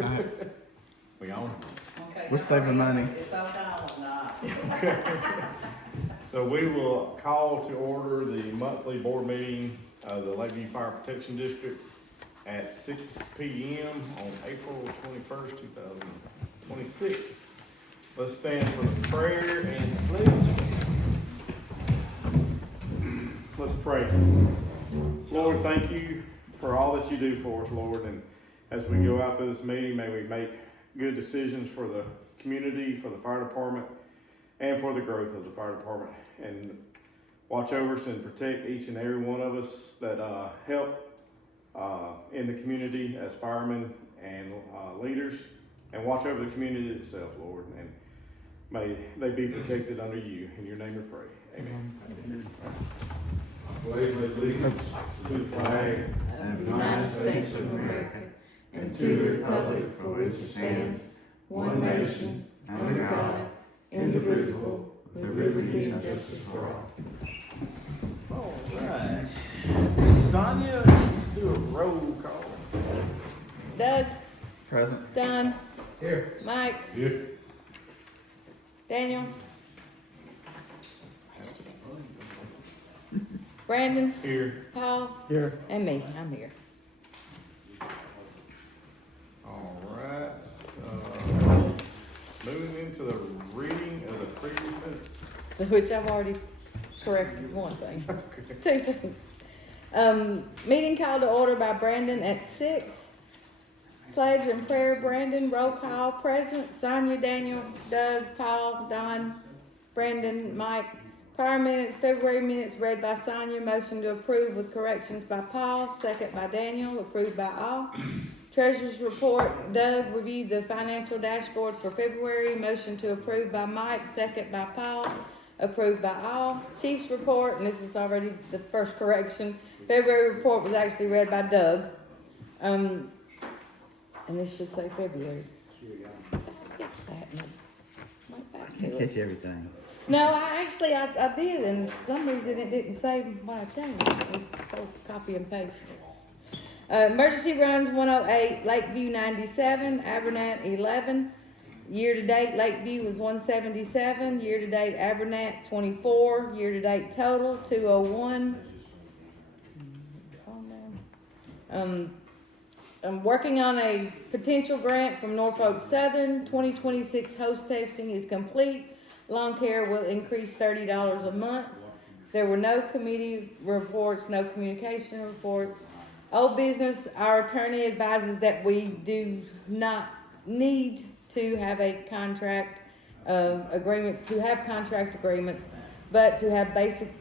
We on? Okay, We're saving money. It's all down, not. So we will call to order the monthly board meeting of the Lakeview Fire Protection District at 6 p.m. on April 21st, 2026. Let's stand for the prayer and pledge. Let's pray. Lord, thank you for all that you do for us, Lord. And as we go out to this meeting, may we make good decisions for the community, for the fire department, and for the growth of the fire department. And watch over us and protect each and every one of us that help in the community as firemen and leaders. And watch over the community itself, Lord. And may they be protected under you. In your name we pray. Amen. Pledge allegiance to the flag of the United States of America and to the republic for which it stands, one nation, under God, indivisible, with liberty and justice for all. All right. Miss Sonia, let's do a roll call. Doug, Present. Don, here. Mike, Here. Daniel. Brandon, Here. Paul, Here. and me. I'm here. All right. Moving into the reading of the previous minutes. Which I've already corrected one thing. Two things. Meeting called to order by Brandon at 6. Pledge and prayer, Brandon. Roll call, present. Sonia, Daniel, Doug, Paul, Don, Brandon, Mike. Prior minutes, February minutes read by Sonia. Motion to approve with corrections by Paul. Second by Daniel. Approved by all. Treasurer's report, Doug reviewed the financial dashboard for February. Motion to approve by Mike. Second by Paul. Approved by all. Chief's report, and this is already the first correction. February report was actually read by Doug. And this should say February. Fix that. And went back to it. Catch everything. No, I did, and for some reason it didn't say what I changed. Copy and paste. Emergency runs 108, Lakeview 97, Abernat 11. Year-to-date, Lakeview was 177. Year-to-date, Abernat 24. Year-to-date total, 201. I'm working on a potential grant from Norfolk Southern. 2026 host testing is complete. Lawn care will increase $30 a month. There were no committee reports, no communication reports. Old business, our attorney advises that we do not need to have a contract agreement, to have contract agreements, but to have basic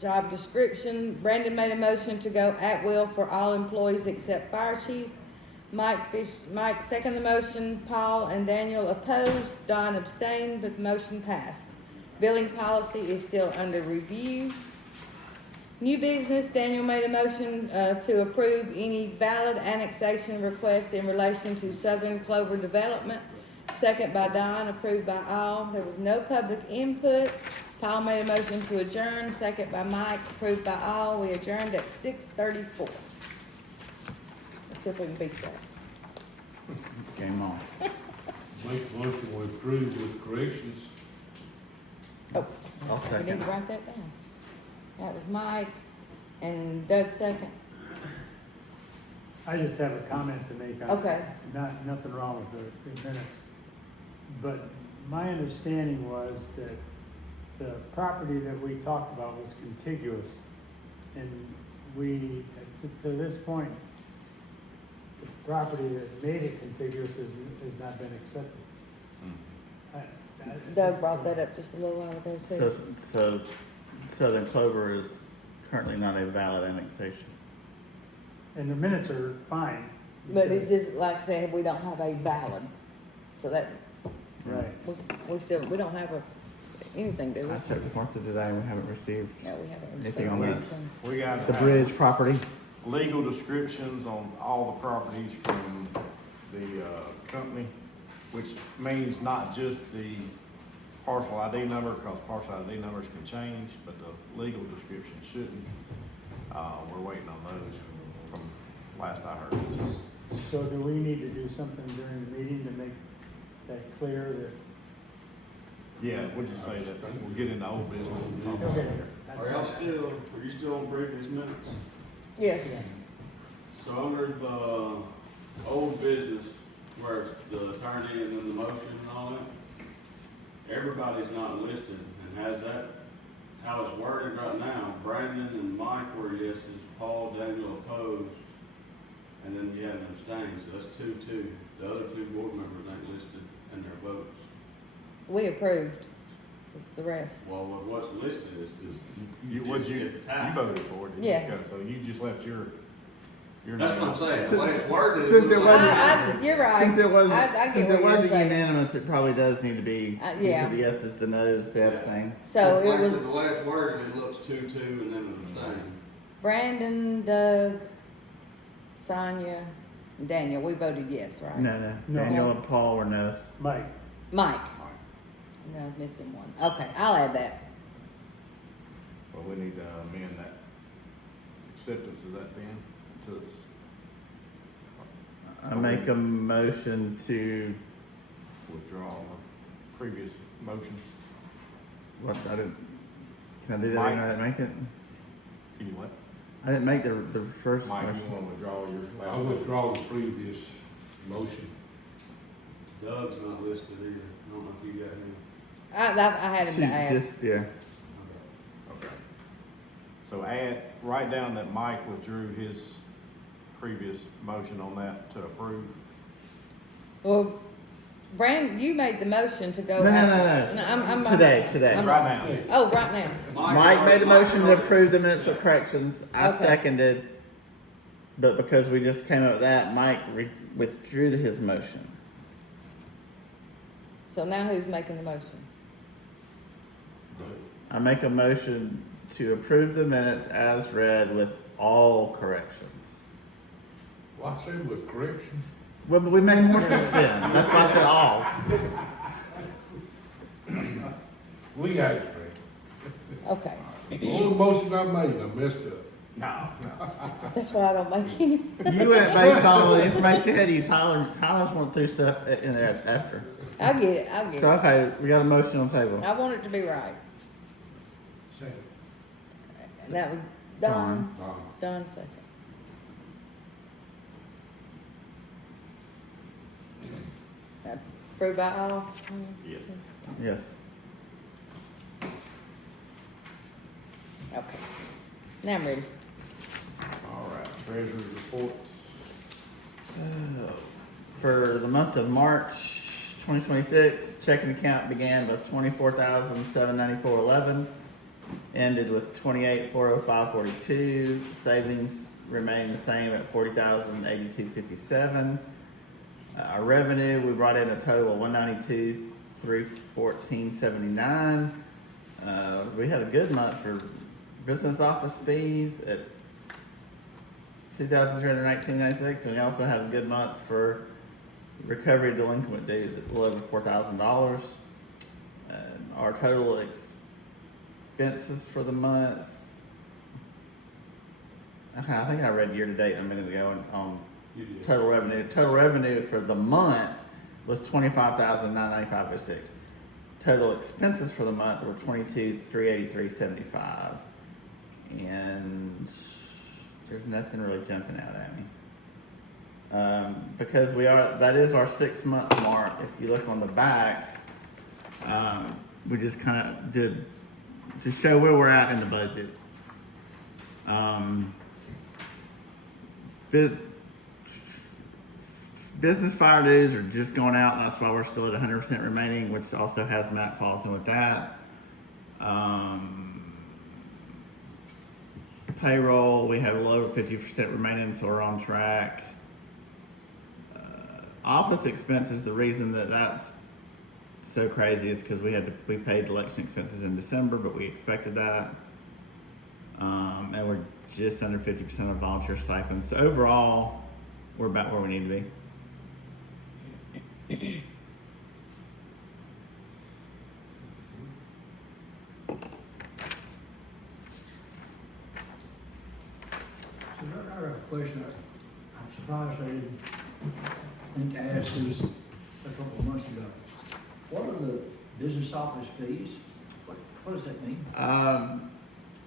job description. Brandon made a motion to go at will for all employees except fire chief. Mike seconded the motion. Paul and Daniel opposed. Don abstained, but the motion passed. Billing policy is still under review. New business, Daniel made a motion to approve any valid annexation requests in relation to Southern Clover Development. Second by Don, approved by all. There was no public input. Paul made a motion to adjourn. Second by Mike, approved by all. We adjourned at 6:34. Let's see if we can beat that. Game on. Make a motion we approve with corrections. Oh, I'll we need second. to write that down. That was Mike and Doug second. I just have a comment to make on. Okay. Nothing wrong with the minutes. But my understanding was that the property that we talked about was contiguous. And we, to this point, the property that made it contiguous has not been accepted. Doug brought that up just a little while ago too. So Southern Clover is currently not a valid annexation. And the minutes are fine. But it's just, like I said, we don't have a valid, so that, Right. we don't have anything, do we? I checked with Martha today and we haven't received No, we haven't. anything on that. We got The bridge property. legal descriptions on all the properties from the company, which means not just the partial ID number, because partial ID numbers can change, but the legal description shouldn't. We're waiting on those from last I heard. So do we need to do something during the meeting to make that clear that? Yeah, we'll just say that we'll get into old business and talk about Okay. it. That's Are y'all fine. still, are you still on previous minutes? Yes. Yeah. So under the old business, where it's the attorney and then the motion and all that, everybody's not listed, and has that, how it's worded right now, Brandon and Mike were yeses, Paul, Daniel opposed, and then you had an abstain, so that's 2-2. The other two board members ain't listed in their votes. We approved the rest. Well, what's listed is You it's a tie. voted for it, didn't Yeah. you? So you just left your That's what I'm saying, the way it's Since- worded, since it it looks wasn't- like. You're right. Since it wasn't, I get since what it you're wasn't saying. unanimous, it probably does need to be, Yeah. the yeses, the nos, the abstain. So it Like I said, was the way it's worded, it looks 2-2 and then an abstain. Brandon, Doug, Sonia, and Daniel. We voted yes, right? No, No. Daniel and Paul were nos. Mike, Mike. No, missing one. Okay, I'll add that. Well, we need to amend that acceptance of that then, until it's. I make a motion to, Withdraw the previous motion. what, I didn't, can I do that Mike. even though I didn't make it? Can you what? I didn't make the first Mike, motion. you wanna withdraw your last? I withdraw the previous motion. Doug's not listed either. I don't know if you got him. I had him to add. Just, yeah. Okay. So write down that Mike withdrew his previous motion on that to approve. Well, Brandon, you made the motion to go. No, out- no, no. I'm Today. I'm- Right now. Oh, right now. Mike made a motion to approve the minutes with corrections. I Okay. seconded, but because we just came up with that, Mike withdrew his motion. So now who's making the motion? I make a motion to approve the minutes as read with all corrections. Well, I said with corrections. Well, but we made more since then. That's why I said all. We got it straight. Okay, The only motion I made, I messed up. No. that's why I don't make any. You went based on the information you had. You Tyler's went through stuff in there after. I'll get it, I'll get So it. okay, we got a motion on the table. I want it to be right. second. And that was Don. Um, Don second. Approved by all? Yes. Yes. Okay. Now I'm ready. All right, treasurer's reports. For the month of March 2026, checking account began with $24,794.11, ended with $28,405.42. Savings remained the same at $40,082.57. Our revenue, we brought in a total of $192,314.79. We had a good month for business office fees at $2,319.96, and we also had a good month for recovery of delinquent dues at a little over $4,000. Our total expenses for the month, okay, I think I read year to date a minute ago on You did. total revenue. Total revenue for the month was $25,995.06. Total expenses for the month were $22,383.75. And there's nothing really jumping out at me. Because that is our 6-month mark. If you look on the back, we just kind of did to show where we're at in the budget. Business fire dues are just going out. That's why we're still at 100% remaining, which also has Matt falls in with that. Payroll, we have a little over 50% remaining, so we're on track. Office expenses, the reason that that's so crazy is because we paid election expenses in December, but we expected that. And we're just under 50% of volunteer stipends. So overall, we're about where we need to be. So I got a question. I'm surprised I didn't think I asked this a couple of months ago. What are the business office fees? What does that mean?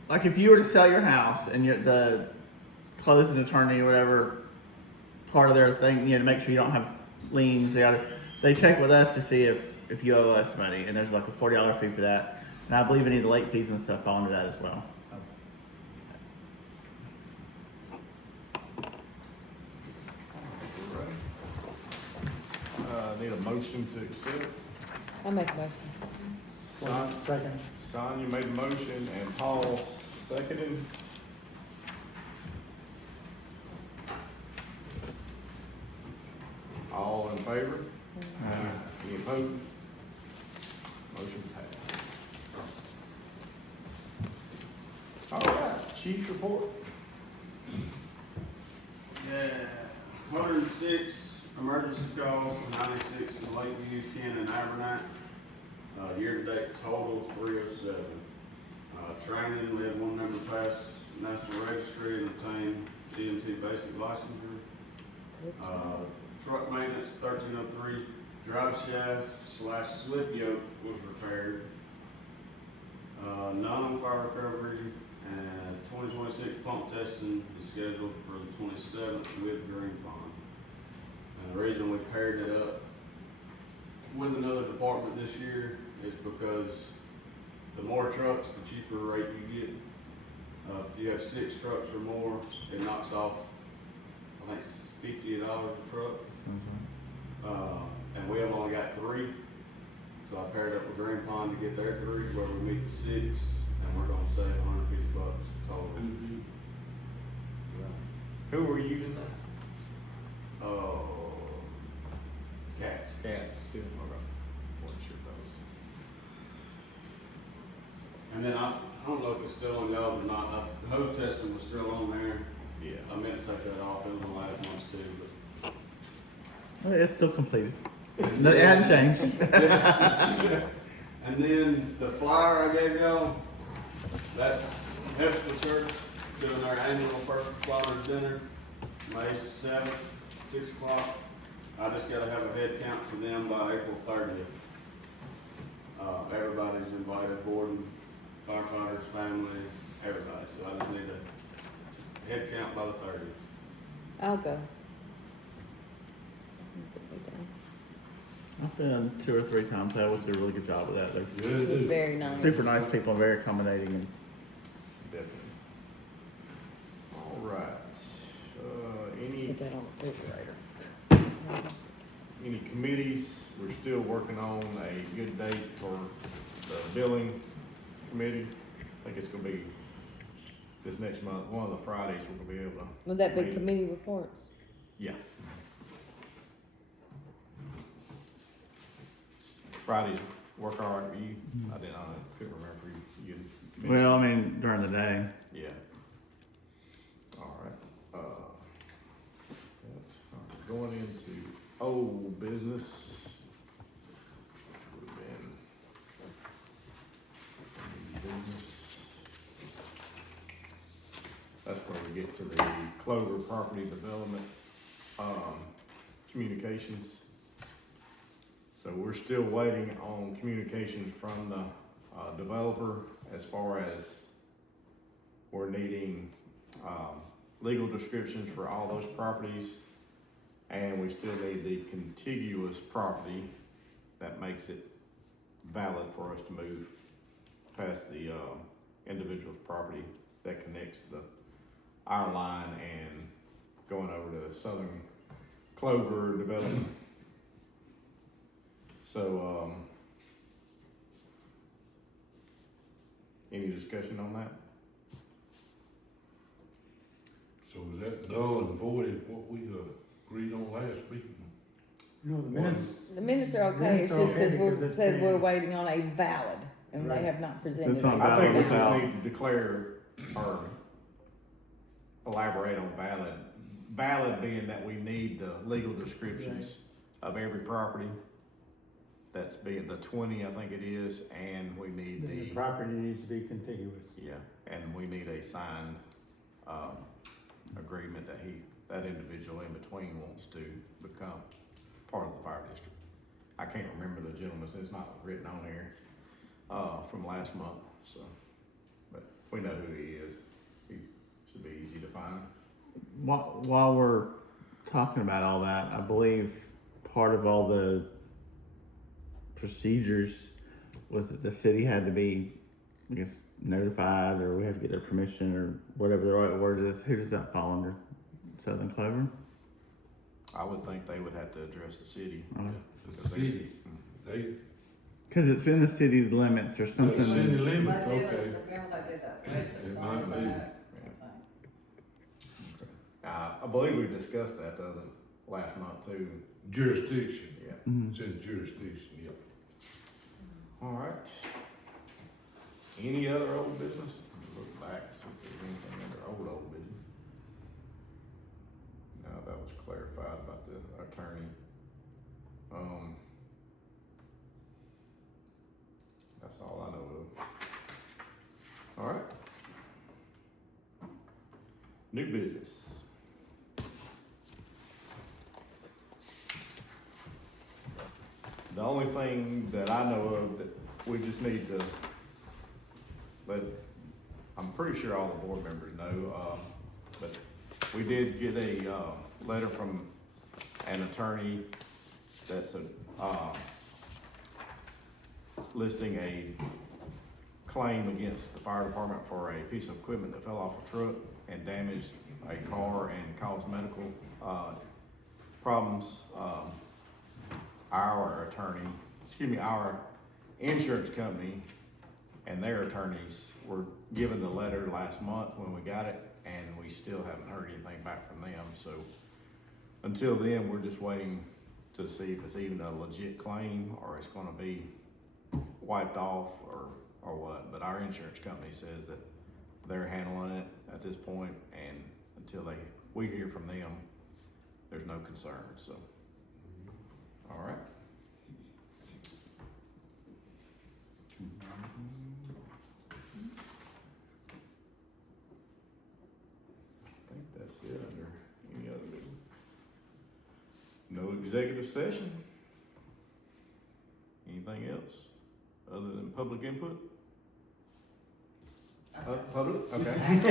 Like if you were to sell your house and the closing attorney or whatever part of their thing, to make sure you don't have liens, they check with us to see if you owe us money, and there's like a $40 fee for that. And I believe any of the late fees and stuff fall under that as well. Need a motion to accept. I'll make a motion. Second. Sonia made the motion and Paul seconded. All in favor? Any opposed? Motion passed. All right, chief report. Yeah, 106 emergency calls, 96 in Lakeview, 10 in Abernathy. Year-to-date total 307. Training, we had one member pass National Registry and obtain DMT basic licensure. Truck maintenance, 1303, drive shaft / slip yoke was repaired. None on fire recovery, and 2026 pump testing is scheduled for the 27th with Green Pond. And the reason we paired it up with another department this year is because the more trucks, the cheaper rate you get. If you have 6 trucks or more, it knocks off, I think, $50 a truck. And we have only got 3, so I paired up with Green Pond to get their 3, where we meet the 6, and we're gonna save $150 total. Who were you using that? Cats. Cats. Okay. Wasn't sure And then I don't know if it's still on y'all or not, the hose testing was still on there. those. Yeah. I meant to take that off, it was on the last ones too, but. It's still completed. No, it hadn't changed. And then the flyer I gave y'all, that's Hepsiburn Church doing their annual First Responders Dinner, May 7th, 6 o'clock. I just gotta have a head count for them by April 30th. Everybody's invited, board, firefighters, family, everybody, so I just need a head count by the 30th. I'll go. I've been 2 or 3 times. They always do a really good job with that. They're Good. It's very nice. super nice people and very accommodating. And Definitely. All right. Put that on the refrigerator. Any committees? We're still working on a good date for the billing committee. I think it's gonna be this next month, one of the Fridays we're gonna be able to. Would that be meet. committee reports? Yeah. Fridays work all right for you? I couldn't remember you. well, I mean, during the day. Yeah. All right. That's all right. Going into old business. Would have been business. That's where we get to the Clover Property Development, communications. So we're still waiting on communications from the developer as far as we're needing legal descriptions for all those properties, and we still need the contiguous property that makes it valid for us to move past the individual's property that connects our line and going over to Southern Clover Development. So, any discussion on that? So is that null and void what we agreed on last week? No, the minutes, The minutes are okay, Minutes it's are just okay because because we it's said we're saying- waiting on a valid, and they Right. have not presented That's not it. I think we Valid. just need to declare or elaborate on valid. Valid being that we need the legal descriptions of every property. That's being the 20, I think it is, and we need the property needs to be contiguous. yeah, and we need a signed, agreement that that individual in between wants to become fire district. I can't remember the gentleman, so it's not written on here, from last month, so, but we know who he is. He should be easy to find. While we're talking about all that, I believe part of all the procedures was that the city had to be, I guess, notified, or we had to get their permission, or whatever the right word is. Who does that fall under? Southern Clover? I would think they would have to address the city. The city, they, Because it's in the city limits or the something. city They limits, did, okay. remember they did that, they just It might started be. that. I believe we discussed that the other, last month too. Jurisdiction, Yeah. Mhm. it's in jurisdiction, yeah. All right. Any other old business? Look back, see if there's anything under old business. No, that was clarified about the attorney. That's all I know of. All right. New business. The only thing that I know of that we just need to, but I'm pretty sure all the board members know, but we did get a, letter from an attorney that's listing a claim against the fire department for a piece of equipment that fell off a truck and damaged a car and caused medical, problems. Our insurance company and their attorneys were given the letter last month when we got it, and we still haven't heard anything back from them, so until then, we're just waiting to see if it's even a legit claim or it's gonna be wiped off or what, but our insurance company says that they're handling it at this point, and until we hear from them, there's no concern, so. All right. I think that's it under any other business. No executive session? Anything else other than public input? Public, okay. Hang on,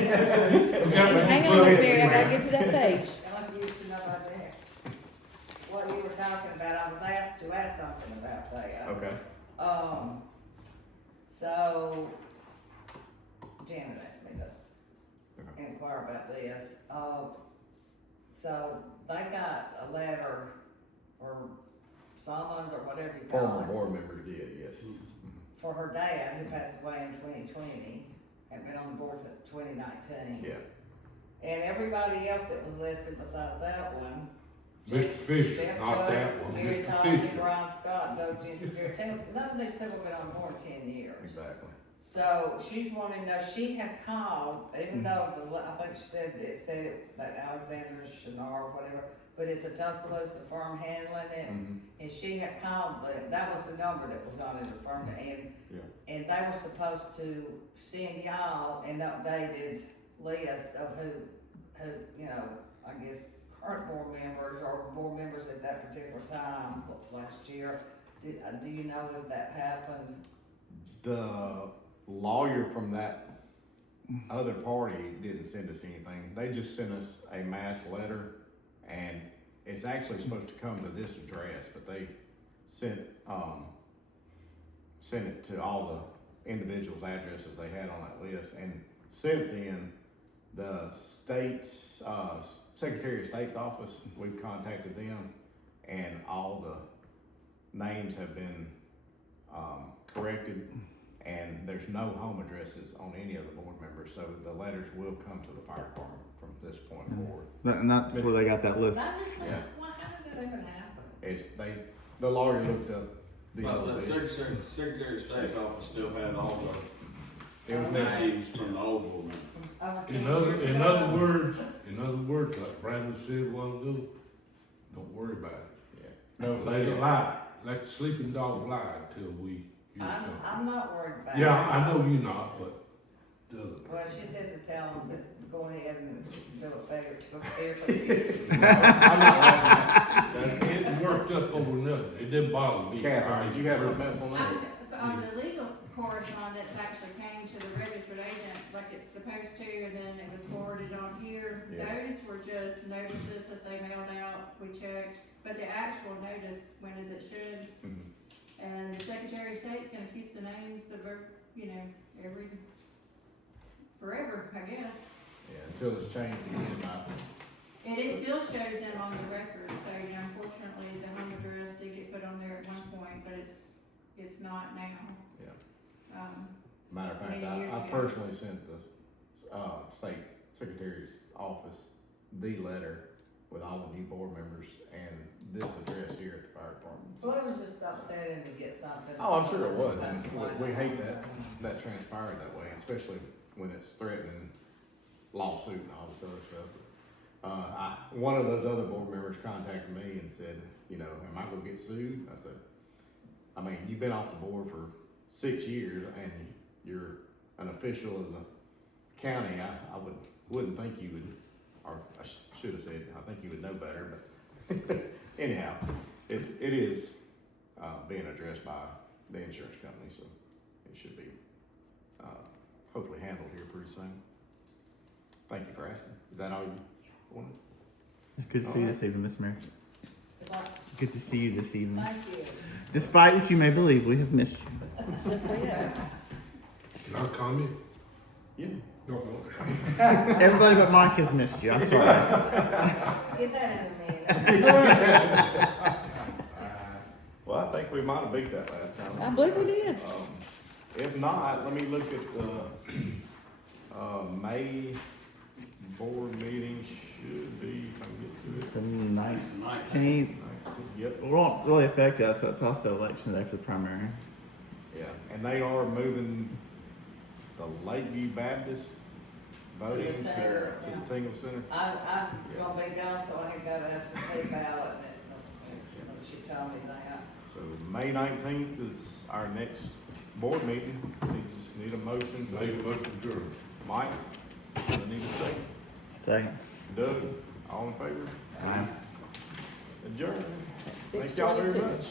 Miss Mary, I gotta get to that page. I used to know about that. What you were talking about, I was asked to ask something about that. Okay. So, Janet asked me to inquire about this. So they got a letter or summons or whatever you call Former it board members did, yes. for her dad who passed away in 2020 and been on the board since 2019. Yeah. And everybody else that was listed besides that one. Mr. Fisher, Jeff not Tuck, that one, Mary Mr. Thompson, Fisher. Brian Scott, Doug Ginger, Jerry Taylor, none of these people have been on board 10 years. Exactly. So she's wanting to know, she had called, even though I think she said that Alexander Chenard or whatever, but it's a Tuscaloosa firm handling it. And she had called, that was the number that was on it, the firm, and they were supposed to send y'all an updated list of who, you know, I guess, current board members or board members at that particular time last year. Do you know if that happened? The lawyer from that other party didn't send us anything. They just sent us a mass letter, and it's actually supposed to come to this address, but they sent it to all the individuals' addresses they had on that list. And since then, the state's Secretary of State's office, we've contacted them, and all the names have been corrected, and there's no home addresses on any of the board members, so the letters will come to the fire department from this point forward. And that's where they got that list. I just think, Yeah. well, how did that even happen? The lawyer looked up the Well, other the list. Secretary of State's office still had all It was the never, names from the old board members. In other words, like Brandon said a while ago, don't worry about it. yeah. No, Let it lie, let the sleeping dog lie till we hear something. I'm not worried about it. Yeah, I know you're not, but the other. Well, she said to tell them to go ahead and do it fair, for you. I'm not laughing. That's getting worked up over nothing. it didn't bother me. Catherine, did you have something else on I that? was, so on the legal correspondence actually came to the registered agent like it's supposed to, and then it was forwarded on here. Yeah. Those were just notices that they mailed out, we checked, but the actual notice went as it should. Mhm. And the Secretary of State's gonna keep the names of, every, forever, I guess. Yeah, until it's changed again, And it still shows them on the record, so, unfortunately, the home address did get put on there at one point, but it's not now. Yeah. Matter of fact, Many years I ago. personally sent the, state secretary's office the letter with all the new board members and this address here at the fire department. Well, it was just upsetting to get something. Oh, I'm sure it was, That's and why we I- hate that transpired that way, especially when it's threatening lawsuit and all this other stuff. One of those other board members contacted me and said, am I gonna get sued? I said, I mean, you've been off the board for 6 years and you're an official of the county. I wouldn't think you would, or I should have said, I think you would know better, but anyhow, it is being addressed by the insurance company, so it should be hopefully handled here pretty soon. Thank you for asking. Is that all you wanted? It's good to see you this evening, Miss Mary. Good to see you this evening. Thank you. Despite what you may believe, we have missed you. Yes, we have. Can I comment? Yeah. No, no. Everybody but Mike has missed you. I'm sorry. Get that in a minute. Well, I think we might have beat that last time. I believe we did. If not, let me look at the, May board meeting should be, if I can get to The Nice. 19th. it. Yep, It won't really affect us. That's also election day for the primary. yeah, and they are moving the Lakeview Baptist voting to Tingle, the Tingle Center. I'm gonna be gone, so I ain't gotta have some tape out, and she told me that. So May 19th is our next board meeting. We just need a motion. Make a motion to adjourn. Mike, I need a second. Second. Doug, all in favor? Aye. Adjourn. Six Thank y'all very twenty-two. much.